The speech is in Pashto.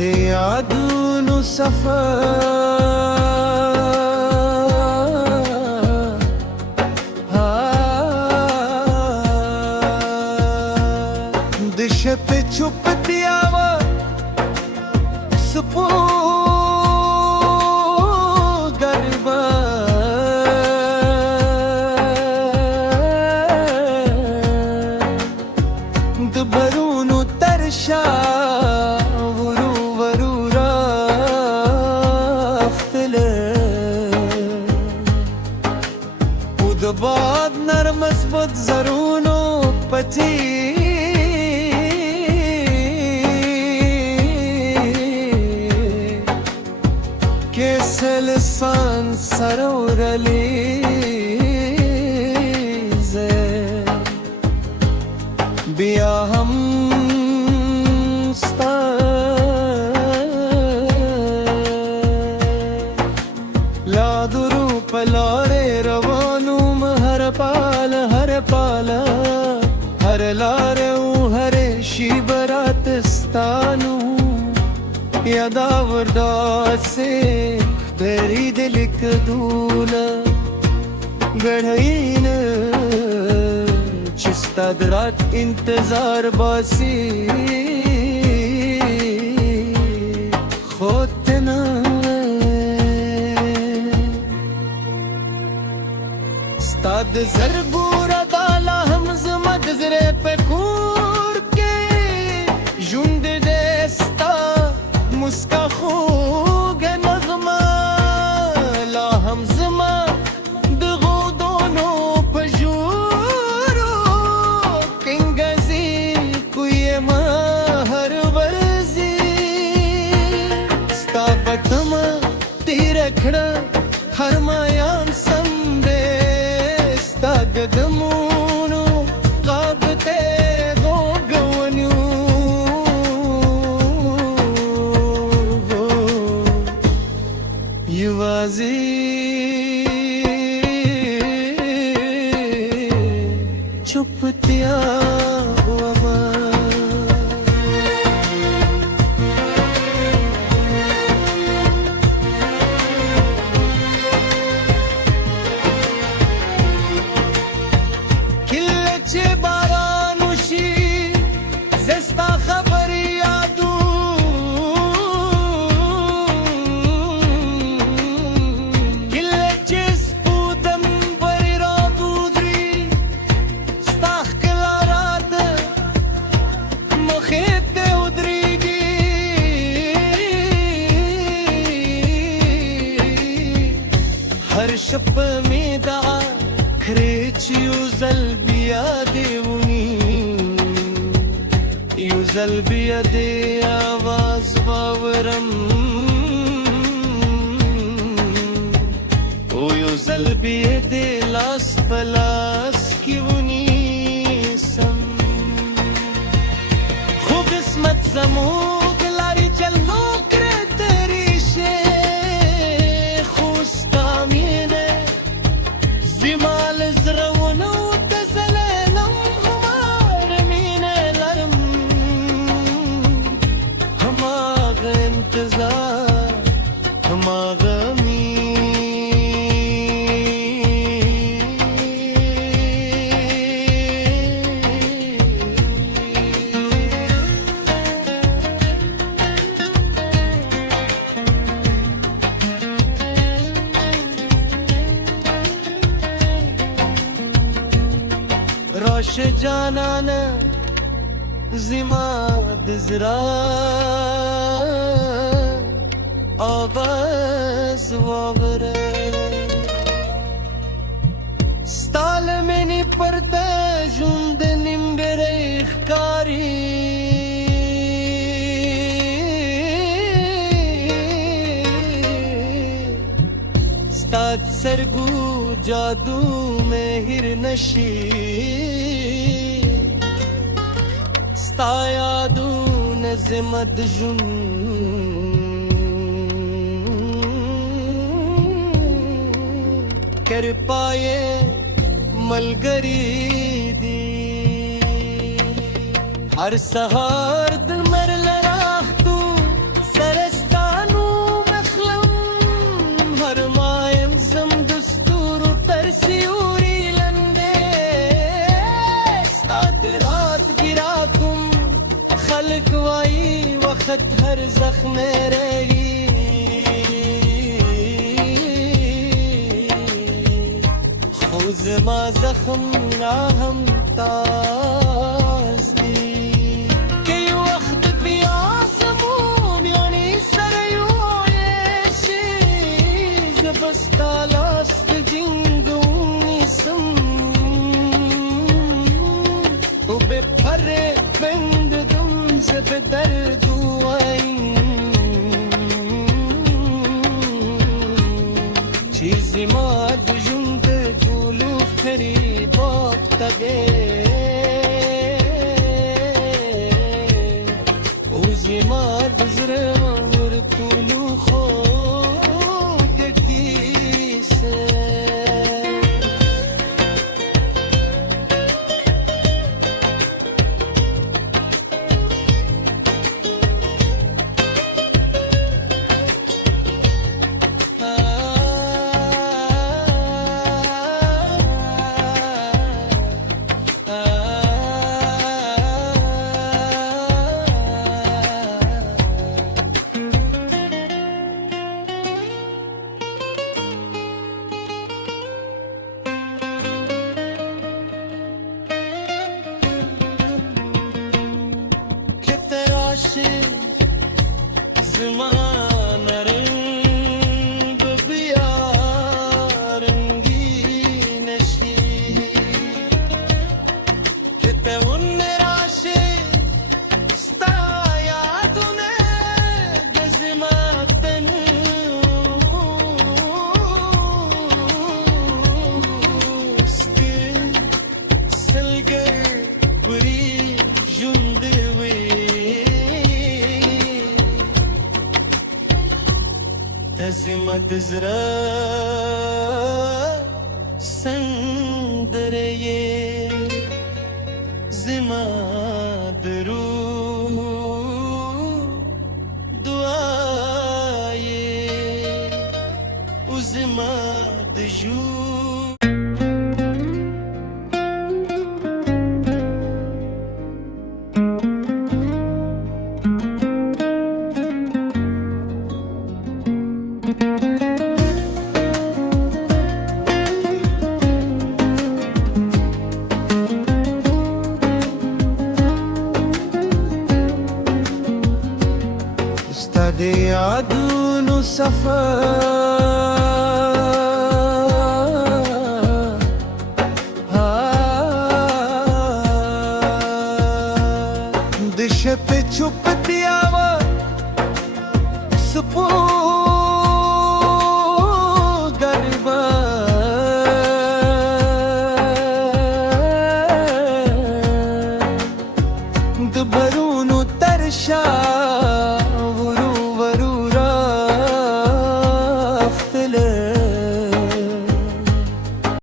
दे यादों सफर दिश पे छुप दिया वो सुपो गरबा दुबरून तरशा वरू वरू राफ्तले उदबाद नरमस बद जरूनो पची لسان سرور لیزه بیا هم ستا لا درو پلاره روانوم هر پال هر لاره و هر شی براتستانو یاداور داسه तेरी दिल के दूल्हा गढ़ीन चिस्ता दरात इंतजार बासी खोतना स्ताद जरगूरा दाला हमज मदजरे पे कूर के जुंद देस्ता मुस्का खूग नगमा हमज़मा दगो दोनों पजूरो किंगजी कुए महर वर्जी स्ताबतमा तीरखड़ा हर मायाम संदे स्तागदमूनो काबते गो गवन्यू युवाजी चुपतिया हुआ किल्लचे बारानुशी जस्ता खबर यादू किल्लचे स्पूदम बरी रादूद्री हर शप में दा खरेच युजल बिया देवनी युजल बिया दे आवाज वावरम ओ युजल बिया दे लास पलास किवनी सम खूब किस्मत समूक लारी चल नौकरे तेरी शे زمال زرونو تزلالم همار مين لرم هماغ انتظار هماغ रोश जानन जिमाद जरा आवाज वावर स्ताल में नि परते जुंद निम्बरे कारी स्ताद सरगू जादू में हिर नशी स्तायादून जिमद जुन कर पाए मलगरी दी हर सहार दिल मर लराख तू में रहेगी। खुज़मा ज़ख्म ना हम ताज़गी के वक्त बियाज़मून यानी सरयुएशी zebestalas jingunism وبفرق بين دمز بدرد وعين چیزی ما دو جند گلو فریباب تگه اوزی ما دزره ور کلو خود کیسه زمان رنگ بیارنگی نشی که تون راشی ستایا دونه گزمتن سکر سلگر بری جندوی تزمت زرا سندريه زما درو دعايه وزما دجو استدي عدون سفر